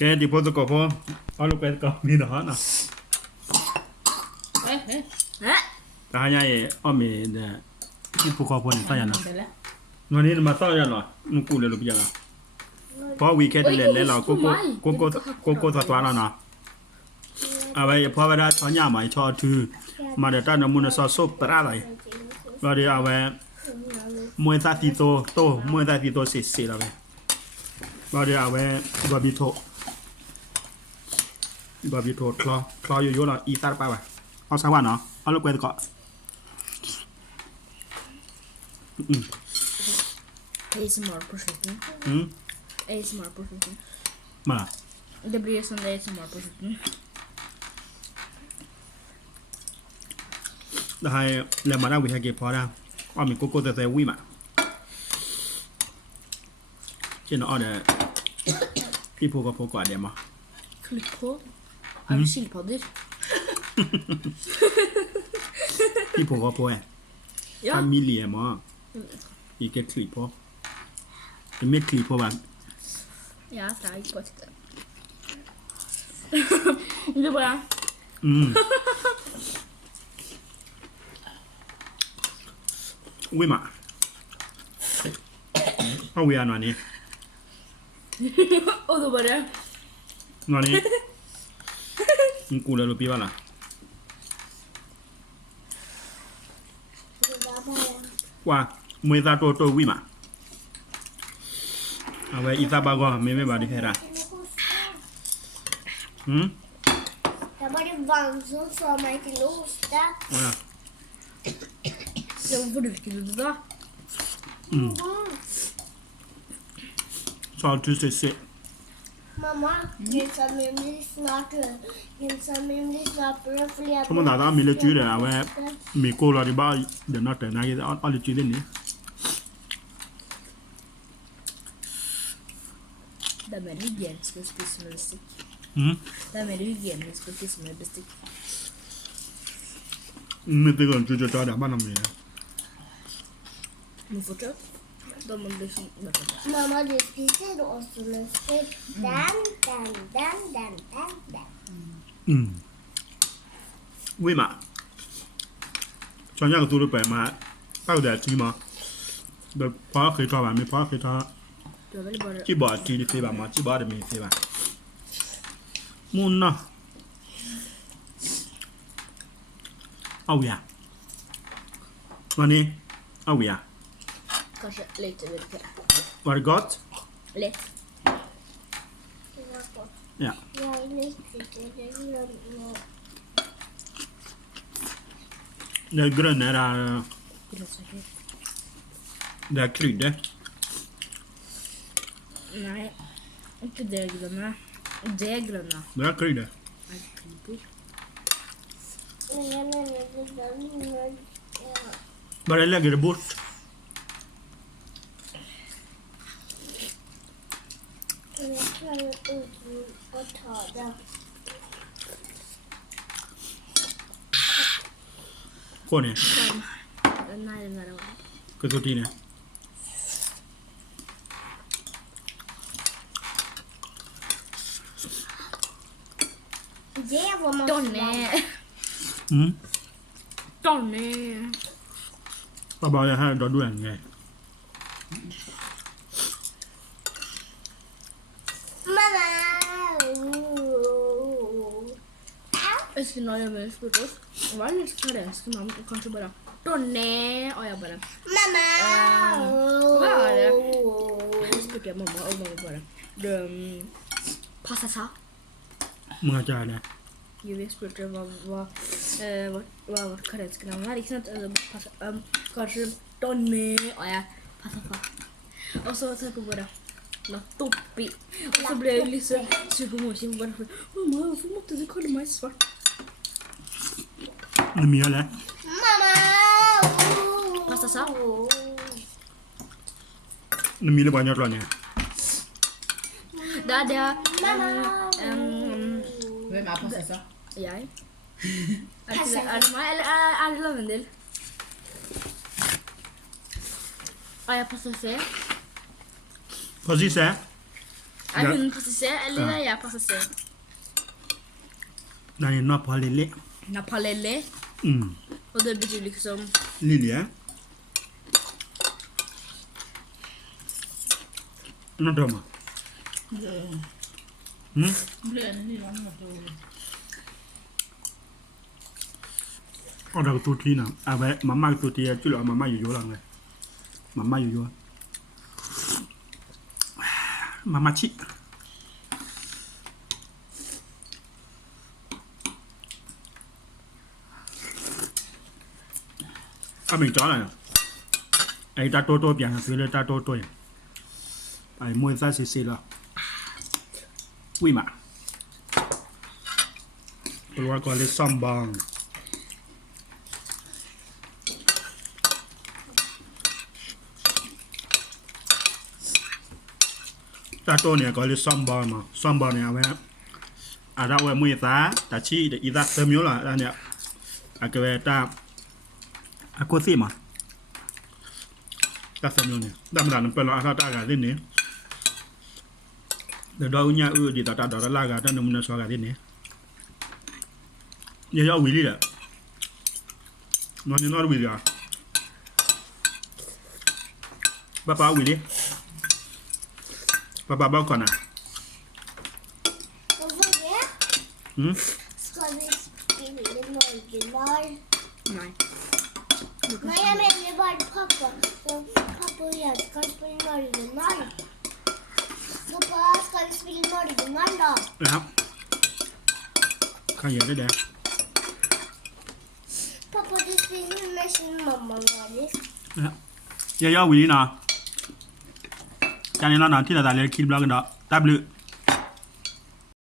Che di poco copo, allo per comi no no. Ta nya ye o me de di poco copo ni ta ya na. No ni ma ta ya na, nu ku le lo bi ya na. Po we ke de le la ko ta twa na na. A ba ye po ba da ta nya ma cho tu. Ma de ta na mu na so so pra dai. Ba de a ba mwe ta ti to mwe ta ti to se la ba. Ba de a ba ba bi to. Ba bi to clo yo la i ta pa ba. Au sa wa no. Au lo que ko. ASMR på slutten. ASMR på slutten. Ma. Det blir sånn ASMR på slutten. Det här lämnar vi här på det. Om vi kokar det vi med. Känner av det. People går på kvar det med. Klipp på. Er det skilpadder? People går på det. Ja. Familie med. Ikke klipp på. Det är mer klipp på va. Jeg er treig på det. Det bare... Vi med. Har vi någon ni? Og det bare... Någon ni? En kula lo piva la. Qua, mới ra tôi vi mà. À vậy ít ba go mấy bà đi hết à? Det var det vann som sa meg til å hoste. Ja. Ja, hvorfor drikker du det da? Så du se. Mamma, grensa min blir snart rød fordi jeg... Så man da mye tyre av mye kola de bare den natten. Nei, alle tyre ni. Det er mer hygienisk å spise med bestikk. Det er mer hygienisk å spise med bestikk. Men det går ikke å ta det bare mye. Men fortsatt, da må du sånn... Mamma, du spiser også med stikk. Den. Vi mà. Cho nhau tôi được mà bao giờ chỉ mà được phá khi cho bạn mới phá khi cho Du er vel bare... chỉ bỏ chỉ đi phê bà mà chỉ bỏ được mình phê bà. Muốn nó. Âu ya. Vad ni? Âu ya. Kanskje litt virker. Var det gott? Litt. Ja. Jeg likte ikke det. Det grønne er Grønnsaker. det er krydder. Nei, ikke det grønne. Det grønne. Det er krydder. Er det krydder? Jeg mener det. Bare legger det bort. Jeg klarer uten å ta det. Kåne, Nei, den der var... hva så tine? Det var masse Donne! Donne! Hva bare det her da du er en Mamma! Esken og Emil spurte oss, hva er litt karenske navn? Og kanskje bare Donne! Og jeg bare... Mamma! Hva er det? Så spurte jeg mamma, og mamma bare... Passa sa. Mange kjære det. Jo, vi spurte hva vårt karenske navn er, ikke sant? Kanskje Donne, og jeg passa sa. Og så tenker jeg bare... Lagt oppi. Og så ble jeg litt så sur på morsin, bare for... Mamma, hvorfor måtte du kalle meg svart? Det er mye av det. Mamma! Passa sa. Det er mye bare nødt til Det er det... Hvem er Passesa? Jeg? Er det meg, eller er det Lavendel? Er jeg Passesa? Hva sier jeg? Är hon passager eller är jag passager? นั่นนี่นอพอเละ Napalelle. ๆ Och det betyder liksom... ลิเลียนั่นดอมาเอาเราตัวทีนะเอาไปมาม่าตัวทีจุดเอามาม่าอยู่ๆลังเลยมาม่าอยู่ๆมาม่าชิเอาเป็นจ้ออะไรไอ้ตาโตๆเปลี่ยนซื้อเลยตาโตๆไอ้มวยซาซีละวิ่งมาตัวก็เลยซัมบังตาโตเนี่ยก็เลยซัมบังมาซัมบังเนี่ยเอาไว้อาเราไว้มวยซาตาชีเดี๋ยวอีซักเติมอยู่ละอันเนี้ยอาเกเวตาอาโคซี่มาตาเติมอยู่เนี่ยดำๆเป็นเราอาตาการเล่นนี้เดี๋ยวเราเนี่ยดีตาดอลลาร์กันนั่นมันสวากันที่นี่ยังเอาวิลลี่แหละนอนยังนอนวิลลี่อ่ะป้าวิลลี่ป้าบ้าก่อนนะ Varför det? Ska vi spela original? Nej. Nej, jag menar bara pappa. Så pappa och jag ska spela original. Pappa, ska vi spela original då? นะครับข้าเหยียดได้แดง Pappa, du spelar med sin mamma, Maris. นะครับยังเอาวิลลี่นะจานนี้เราหนอนที่เราได้เรียนคิดบล็อกกันดอกตับลือ